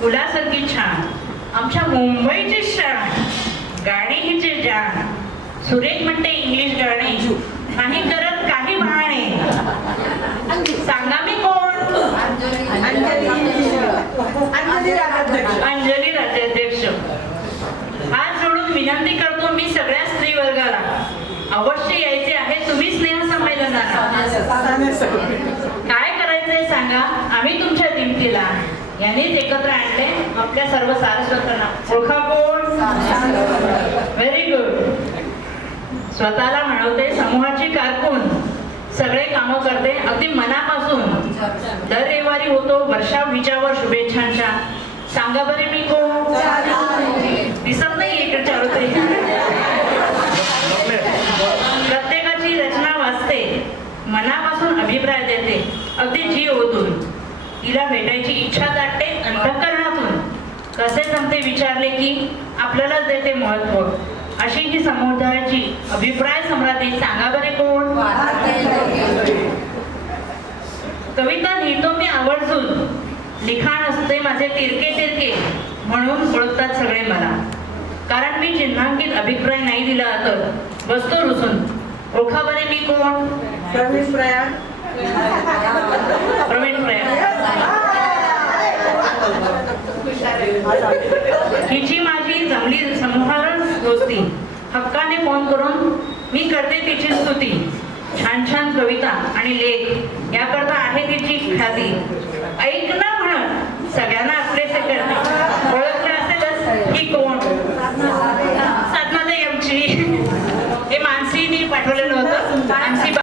फुलासारखी छान. आमच्या मुंबईची शान. गाणी हिचे जाण सुरेख म्हणते इंग्लिश गाणी. नाही करत काही बहाणे. सांगा मी कोण? अंजली राज्याध्यक्ष हात जोडून विनंती करतो मी सगळ्या स्त्री वर्गाला अवश्य यायचे आहे तुम्ही स्नेह संमेलनाला काय करायचंय सांगा? आम्ही तुमच्या दिमतीला यांनीच एकत्र आणले आपल्या सर्व सारस्वतांना. ओळखा कोण? व्हेरी गुड स्वतःला म्हणवते समूहाची कारकून सगळे कामं करते. अगदी मनापासून. दर रविवारी होतो वर्षा विचावर शुभेच्छांच्या. सांगा बरे मी कोण? दिसत नाही इकडच्या चालवते प्रत्येकाची रचना वाचते मनापासून अभिप्राय देते. अगदी जीव तिला भेटायची इच्छा दाटते अंतःकरणातून कसे जमते विचारले की आपल्यालाच देते महत्त्व. अशी ही समुदायाची अभिप्राय सम्राटी सांगा बरे कोण? कविता लिहितो मी आवर्जून. लिखाण असते माझे तिरके तिरके म्हणून ओळखतात सगळे मला. कारण मी चिन्हांकित अभिप्राय नाही दिला तर. बसतो रुसून. ओळखा बरे मी कोण? प्रवीण प्रयाग प्रवीण प्रयाग हिची माझी जमली समोरच दोस्ती. हक्काने फोन करून मी करते तिची स्तुती. छान छान कविता आणि लेख. याकरता आहे तिची ख्याती. ऐक